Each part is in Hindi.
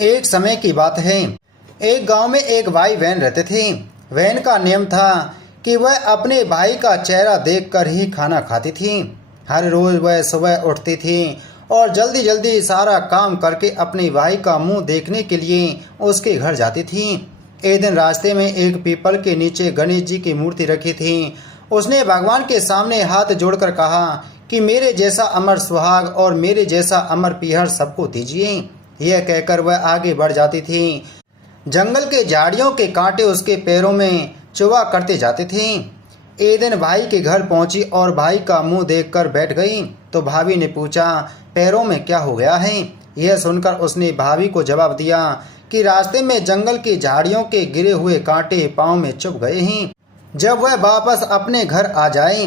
एक समय की बात है। एक गांव में एक भाई बहन रहते थे। बहन का नियम था कि वह अपने भाई का चेहरा देखकर ही खाना खाती थी। हर रोज वह सुबह उठती थी और जल्दी जल्दी सारा काम करके अपने भाई का मुंह देखने के लिए उसके घर जाती थी। एक दिन रास्ते में एक पीपल के नीचे गणेश जी की मूर्ति रखी थी। उसने भगवान के सामने हाथ जोड़कर कहा कि मेरे जैसा अमर सुहाग और मेरे जैसा अमर पीहर सबको दीजिए। यह कहकर वह आगे बढ़ जाती थी। जंगल के झाड़ियों के कांटे उसके पैरों में चुभा करते जाते थे। एक दिन भाई के घर पहुंची और भाई का मुंह देखकर बैठ गई तो भाभी ने पूछा, पैरों में क्या हो गया है? यह सुनकर उसने भाभी को जवाब दिया कि रास्ते में जंगल की झाड़ियों के गिरे हुए कांटे पाँव में चुभ गए हैं। जब वह वापस अपने घर आ जाए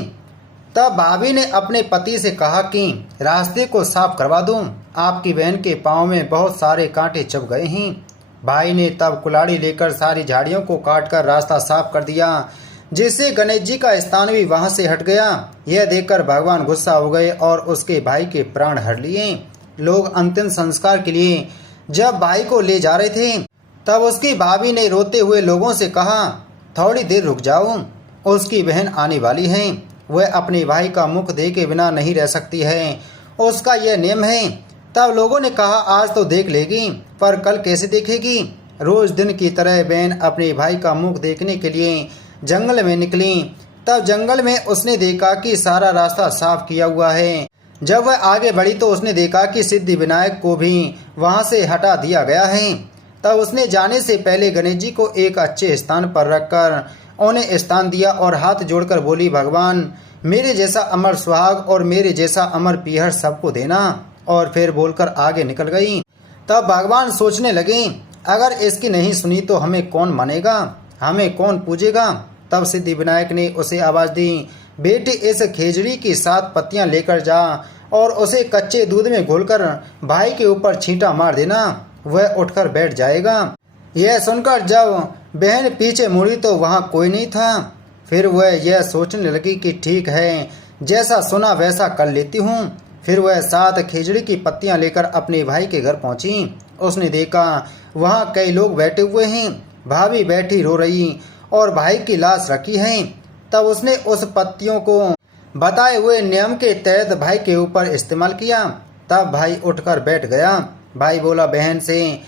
तब भाभी ने अपने पति से कहा कि रास्ते को साफ करवा दूं, आपकी बहन के पाँव में बहुत सारे कांटे चुभ गए हैं। भाई ने तब कुल्हाड़ी लेकर सारी झाड़ियों को काटकर रास्ता साफ कर दिया, जिससे गणेश जी का स्थान भी वहां से हट गया। यह देखकर भगवान गुस्सा हो गए और उसके भाई के प्राण हर लिए। लोग अंतिम संस्कार के लिए जब भाई को ले जा रहे थे तब उसकी भाभी ने रोते हुए लोगों से कहा, थोड़ी देर रुक जाओ, उसकी बहन आने वाली है। वह अपने भाई का मुख देखे बिना नहीं रह सकती है, उसका यह नियम है। तब लोगों ने कहा, आज तो देख लेगी पर कल कैसे देखेगी? रोज दिन की तरह बहन अपने भाई का मुख देखने के लिए जंगल में निकली। तब जंगल में उसने देखा कि सारा रास्ता साफ किया हुआ है। जब वह आगे बढ़ी तो उसने देखा कि सिद्धि विनायक को भी वहां से हटा दिया गया है। तब उसने जाने से पहले गणेश जी को एक अच्छे स्थान पर रखकर उन्हें स्थान दिया और हाथ जोड़कर बोली, भगवान मेरे जैसा अमर सुहाग और मेरे जैसा अमर पीहर सबको देना। और फिर बोलकर आगे निकल गई। तब भगवान सोचने लगे, अगर इसकी नहीं सुनी तो हमें कौन मानेगा, हमें कौन पूजेगा? तब सिद्धि विनायक ने उसे आवाज दी, बेटे इस खेजड़ी की 7 पत्तियां लेकर जा और उसे कच्चे दूध में घोलकर भाई के ऊपर छींटा मार देना, वह उठकर बैठ जाएगा। यह सुनकर जब बहन पीछे मुड़ी तो वहां कोई नहीं था। फिर वह यह सोचने लगी कि ठीक है, जैसा सुना वैसा कर लेती हूँ। फिर वह 7 खिचड़ी की पत्तियां लेकर अपने भाई के घर पहुंची। उसने देखा वहाँ कई लोग बैठे हुए हैं, भाभी बैठी रो रही और भाई की लाश रखी है। तब उसने उस पत्तियों को बताए हुए नियम के तहत भाई के ऊपर इस्तेमाल किया। तब भाई उठकर बैठ गया। भाई बोला बहन से,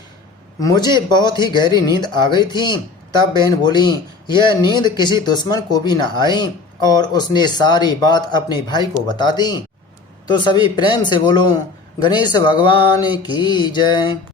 मुझे बहुत ही गहरी नींद आ गई थी। तब बहन बोली, यह नींद किसी दुश्मन को भी न आई, और उसने सारी बात अपने भाई को बता दी। तो सभी प्रेम से बोलो, गणेश भगवान की जय।